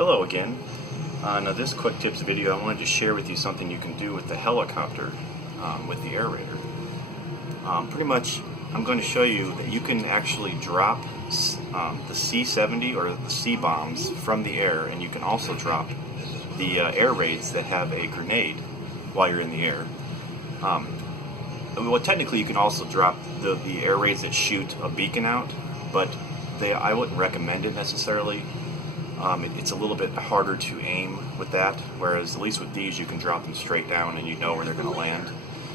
Hello again. On this quick tips video, I wanted to share with you something you can do with the helicopter with the aerator. Pretty much, I'm going to show you that you can actually drop the C-70 or the C-bombs from the air, and you can also drop the air raids that have a grenade while you're in the air. Well, technically, you can also drop the air raids that shoot a beacon out, but I wouldn't recommend it necessarily. It's a little bit harder to aim with that, whereas at least with these you can drop them straight down and you know where they're going to land.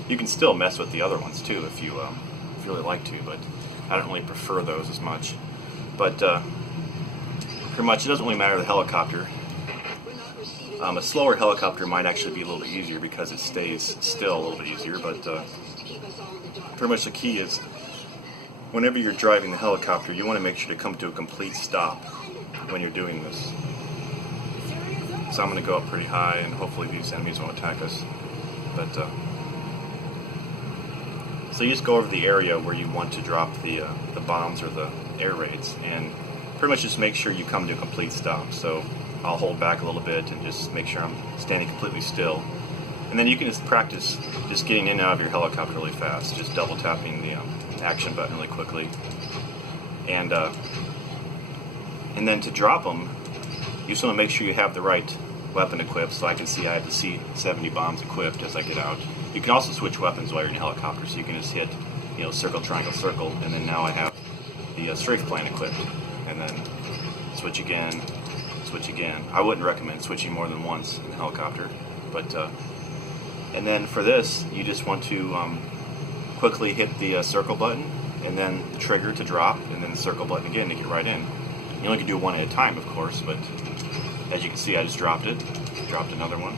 You can still mess with the other ones too if you really like to, but I don't really prefer those as much. But pretty much it doesn't really matter the helicopter. A slower helicopter might actually be a little bit easier because it stays still a little bit easier, but pretty much the key is whenever you're driving the helicopter, you want to make sure to come to a complete stop when you're doing this. So I'm going to go up pretty high and hopefully these enemies won't attack us. But so you just go over the area where you want to drop the bombs or the air raids, and pretty much just make sure you come to a complete stop. So I'll hold back a little bit and just make sure I'm standing completely still. And then you can just practice just getting in and out of your helicopter really fast, just double tapping the action button really quickly. And then to drop them, you just want to make sure you have the right weapon equipped. So I can see I have the C-70 bombs equipped as I get out. You can also switch weapons while you're in a helicopter, so you can just hit, circle, triangle, circle, and then now I have the strafe plan equipped. And then switch again, switch again. I wouldn't recommend switching more than once in the helicopter, but and then for this, you just want to quickly hit the circle button, and then the trigger to drop, and then the circle button again to get right in. You only can do one at a time, of course, but as you can see, I just dropped it, dropped another one.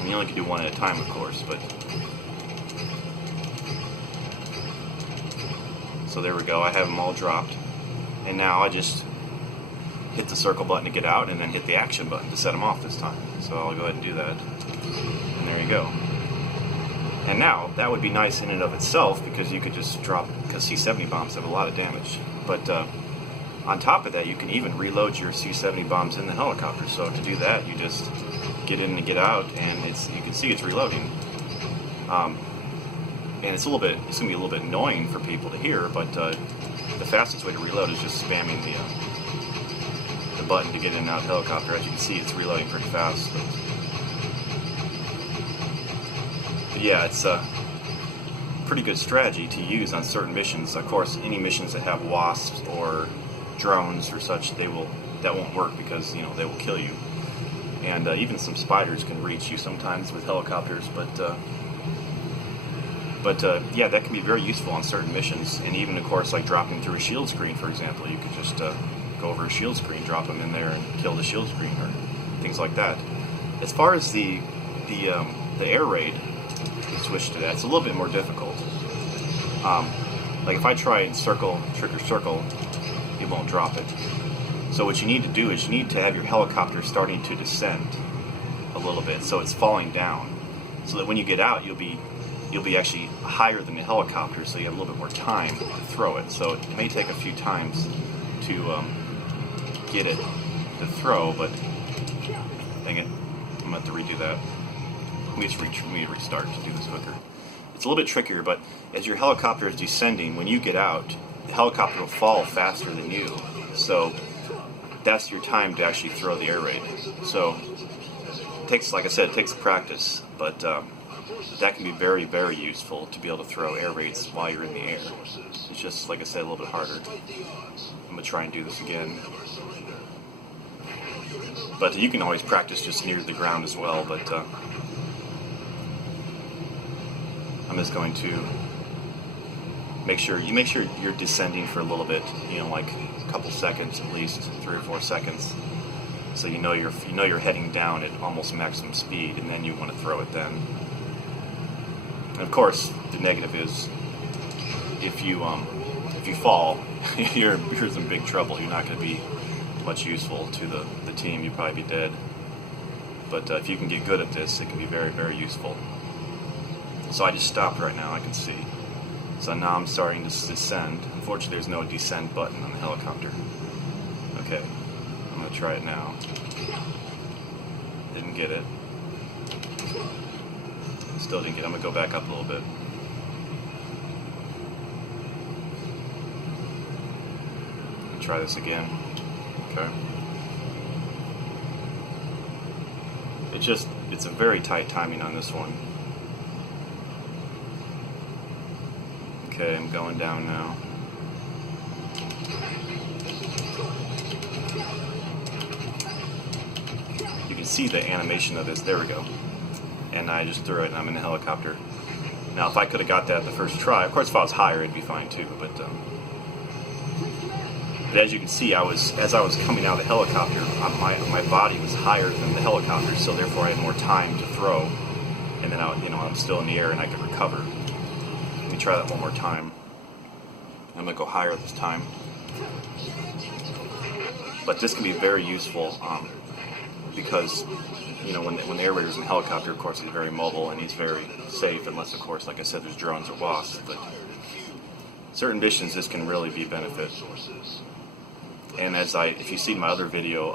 And you only can do one at a time, of course, but so there we go, I have them all dropped. And now I just hit the circle button to get out, and then hit the action button to set them off this time. So I'll go ahead and do that. And there you go. And now, that would be nice in and of itself, because you could just drop, because C-70 bombs have a lot of damage. But on top of that, you can even reload your C-70 bombs in the helicopter. So to do that, you just get in and get out, and you can see it's reloading. And it's going to be a little bit annoying for people to hear, but the fastest way to reload is just spamming the button to get in and out of the helicopter. As you can see, it's reloading pretty fast. But yeah, it's a pretty good strategy to use on certain missions. Of course, any missions that have wasps or drones or such, that won't work because they will kill you. And even some spiders can reach you sometimes with helicopters. But yeah, that can be very useful on certain missions. And even, of course, like dropping through a shield screen, for example, you could just go over a shield screen, drop them in there, and kill the shield screen or things like that. As far as the air raid, you switch to that. It's a little bit more difficult. Like if I try and circle, trigger, circle, it won't drop it. So what you need to do is you need to have your helicopter starting to descend a little bit, so it's falling down, so that when you get out, you'll be actually higher than the helicopter, so you have a little bit more time to throw it. So it may take a few times to get it to throw, but dang it, I'm going to have to redo that. Let me restart to do this quicker. It's a little bit trickier, but as your helicopter is descending, when you get out, the helicopter will fall faster than you. So that's your time to actually throw the air raid. So it takes, like I said, it takes practice, but that can be very, very useful to be able to throw air raids while you're in the air. It's just, like I said, a little bit harder. I'm going to try and do this again. But you can always practice just near the ground as well, but I'm just going to make sure you're descending for a little bit, like a couple seconds at least, 3 or 4 seconds, so you know you're heading down at almost maximum speed, and then you want to throw it then. And of course, the negative is if you fall, you're in big trouble. You're not going to be much useful to the team. You'll probably be dead. But if you can get good at this, it can be very, very useful. So I just stopped right now, I can see. So now I'm starting to descend. Unfortunately, there's no descend button on the helicopter. Okay, I'm going to try it now. Didn't get it. Still didn't get it. I'm going to go back up a little bit. Try this again. Okay. It's a very tight timing on this one. Okay, I'm going down now. You can see the animation of this. There we go. And I just threw it and I'm in the helicopter. Now if I could have got that the first try, of course if I was higher it'd be fine too, but as you can see, as I was coming out of the helicopter, my body was higher than the helicopter, so therefore I had more time to throw, and then I'm still in the air and I could recover. Let me try that one more time. I'm gonna go higher this time, but this can be very useful because when the air raider's in a helicopter, of course he's very mobile and he's very safe, unless of course, like I said, there's drones or wasps. But certain missions, this can really be a benefit. And if you see my other video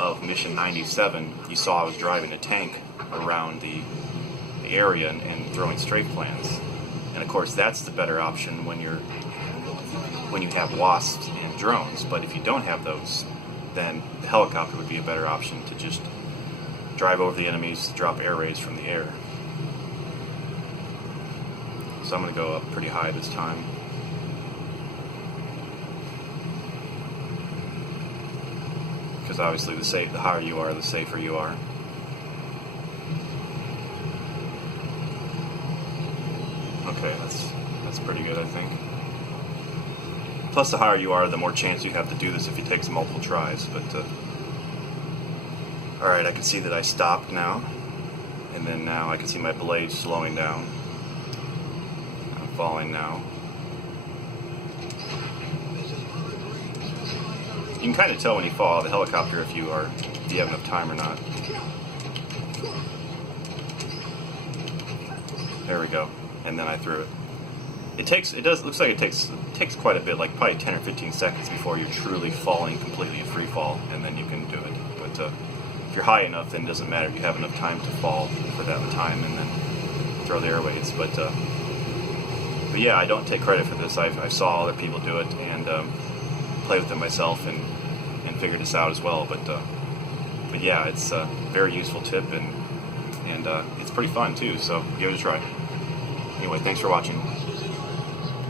of mission 97, you saw I was driving a tank around the area and throwing strafe plans. And of course, that's the better option when you have wasps and drones. But if you don't have those, then the helicopter would be a better option to just drive over the enemies, drop air raids from the air. So I'm going to go up pretty high this time. Because obviously the higher you are, the safer you are. Okay, that's pretty good, I think. Plus, the higher you are, the more chance you have to do this if it takes multiple tries. But all right, I can see that I stopped now, and then now I can see my blade slowing down. I'm falling now. You can kind of tell when you fall out of the helicopter if you have enough time or not. There we go. And then I threw it. Looks like it takes quite a bit, like probably 10 or 15 seconds before you're truly falling completely in free fall, and then you can do it. But if you're high enough, then it doesn't matter. You have enough time to fall for that time and then throw the airways. But yeah, I don't take credit for this. I saw other people do it and play with them myself and figured this out as well. But yeah, it's a very useful tip and it's pretty fun too. So give it a try. Anyway, thanks for watching.